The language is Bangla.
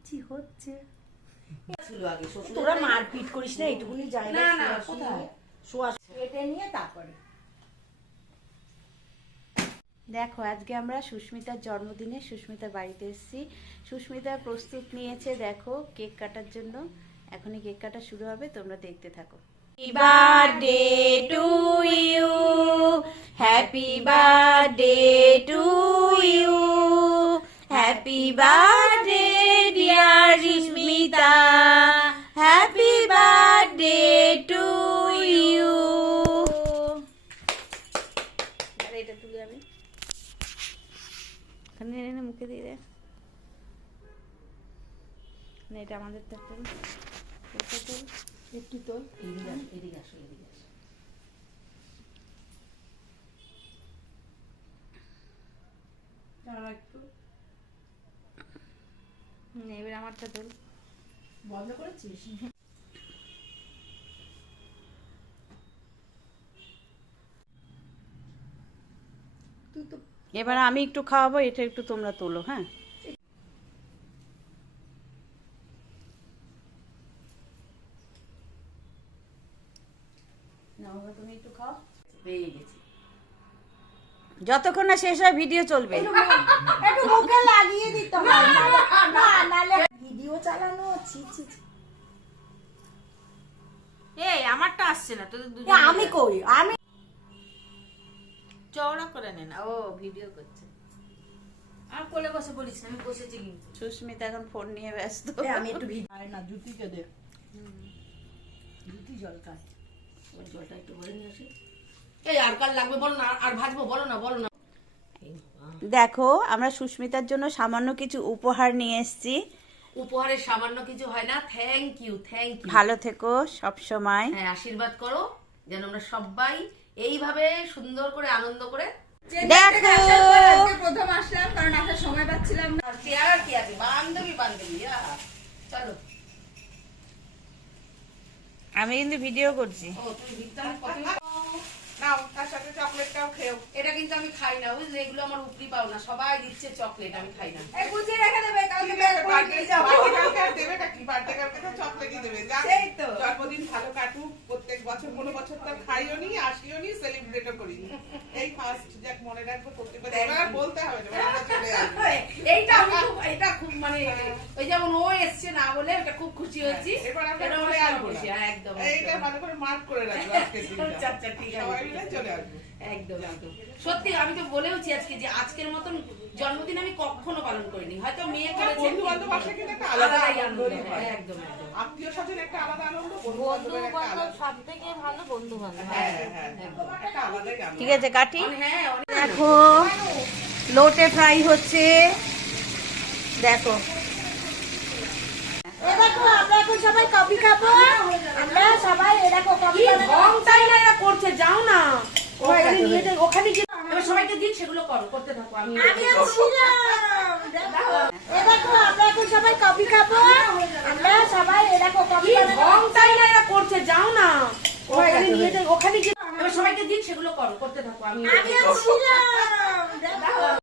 দিচ্ছি হচ্ছে। তোরা মারপিট করিস না, এইটুকুনি জায়গা না না কোথায় শোয়া কেটে নিয়ে তারপরে দেখো আজকে আমরা সুস্মিতার জন্মদিনে সুস্মিতার বাড়িতে এসেছি। সুস্মিতা প্রস্তুত নিয়েছে দেখো কেক কাটার জন্য। এখনই কেক কাটা শুরু হবে, তোমরা দেখতে থাকো। Happy birthday to you, happy birthday to you, happy birthday dear Susmita, happy birthday to you. আরে এটা তুলে আমি এখানে এনে মুখে দিয়ে দে না, এটা আমাদের তো একটু তোল। এদিকে আসো এদিকে আসো। এবার আমারটা তোল। বন্ধ করেছিস? তুই তো এবার আমি একটু খাওয়াবো, এটা একটু তোমরা তোলো। হ্যাঁ তুমি একটু খাও। পেয়ে গেছি। যতক্ষণ না শেষ হয় ভিডিও চলবে। একটু মুখে লাগিয়ে দিতে হয়, না নালে ভিডিও চালানো। ছি ছি ছি। এই আমারটা আসছে না তোদের এ, দুজন আমি করি, আমি চওড়া করে নে না। ও ভিডিও করছে। আর কোলে বসে বলিস না, আমি বসেছি কিন্তু। সুস্মিতা এখন ফোন নিয়ে ব্যস্ত। আমি একটু ভিডিও না, জুতিকে দে। জুতি জল খায়। ওই জলটা একটু ভরে নিয়ে আসি। এই আর কাল লাগবে বলো না, আর ভাজবো বলো না বলো না। এই বাবা, দেখো আমরা সুস্মিতার জন্য সামান্য কিছু উপহার নিয়ে এসেছি। উপহারের সামান্য কিছু হয় না। Thank you thank you. ভালো থেকো সব সময়। হ্যাঁ আশীর্বাদ করো যেন আমরা সবাই এইভাবে সুন্দর করে আনন্দ করে। দেখো প্রথম আসলাম কারণ আসার সময় পাচ্ছিলাম না। আর কি আছে বান্ধবী বান্ধবী চলো। আমি কিন্তু ভিডিও করছি। ও তুমি ভিতরে কত নাও, তার সাথে চকলেটটাও খেও। এটা কিন্তু আমি খাই না, বুঝলে? এগুলো আমার উপরি পাও না, সবাই দিচ্ছে চকলেট, আমি খাই না। এই গুছিয়ে রেখে দেবে, কালকে নিয়ে যাবো। জন্মদিন ভালো কাটুক, প্রত্যেক বছর কোনো বছর তো খাইও নি, আসিও নি, সেলিব্রেটও করিনি। এই ফার্স্ট যাক মনে রাখবো, প্রত্যেক বছর এবার আর বলতে হবে না, আমরা চলে আসবো। এটা খুব মানে ওই যেমন ও এসছে না বলে এটা খুব খুশি হয়েছি। এবার আমরা এটা চলে আমার আসবো খুশি, না। হ্যাঁ, একদম এইটা ভালো করে মার্ক করে রাখবো আজকের দিনটা। আচ্ছা ঠিক আছে, সবাই মিলে চলে আসবো। একদম একদম। সত্যি আমি তো বলেওছি আজকে যে আজকের মতন জন্মদিন আমি কখনো পালন করিনি। হয়তো মেয়ে করেছে, বন্ধু বান্ধব আসলে কিন্তু একটা আলাদা আলাদাই আনন্দ। আনন্দই হয়। হ্যাঁ, একদম একদম। আত্মীয় স্বজন একটা আলাদা আনন্দ, বন্ধু বান্ধবের একটা আলাদা। সবথেকে ভালো বন্ধু বান্ধব। হ্যাঁ হ্যাঁ, একটা আলাদাই আনন্দ। ঠিক আছে কাটি। হ্যাঁ অনেক দেখো লোটে ফ্রাই হচ্ছে, দেখো এ দেখো আমরা এখন সবাই কফি খাবো। আমরা সবাই এ দেখো কফি কি বানাবো। ঢং তাই না এরা করছে, যাও না হয়ে ওখানে গেছে, নিয়ে যাও, ওখানে গিয়ে এবার সবাইকে দিন, সেগুলো করো, করতে থাকো। আমি আমিও ছিলাম। দেখো এ দেখো আমরা এখন সবাই কফি খাবো। আমরা সবাই এ দেখো কফি কি বানাবো। ঢং তাই না এরা করছে, যাও না হয়ে ওখানে গেছে, নিয়ে যাও, ওখানে গিয়ে এবার সবাইকে দিন, সেগুলো করো, করতে থাকো। আমি আমিও ছিলাম। দেখো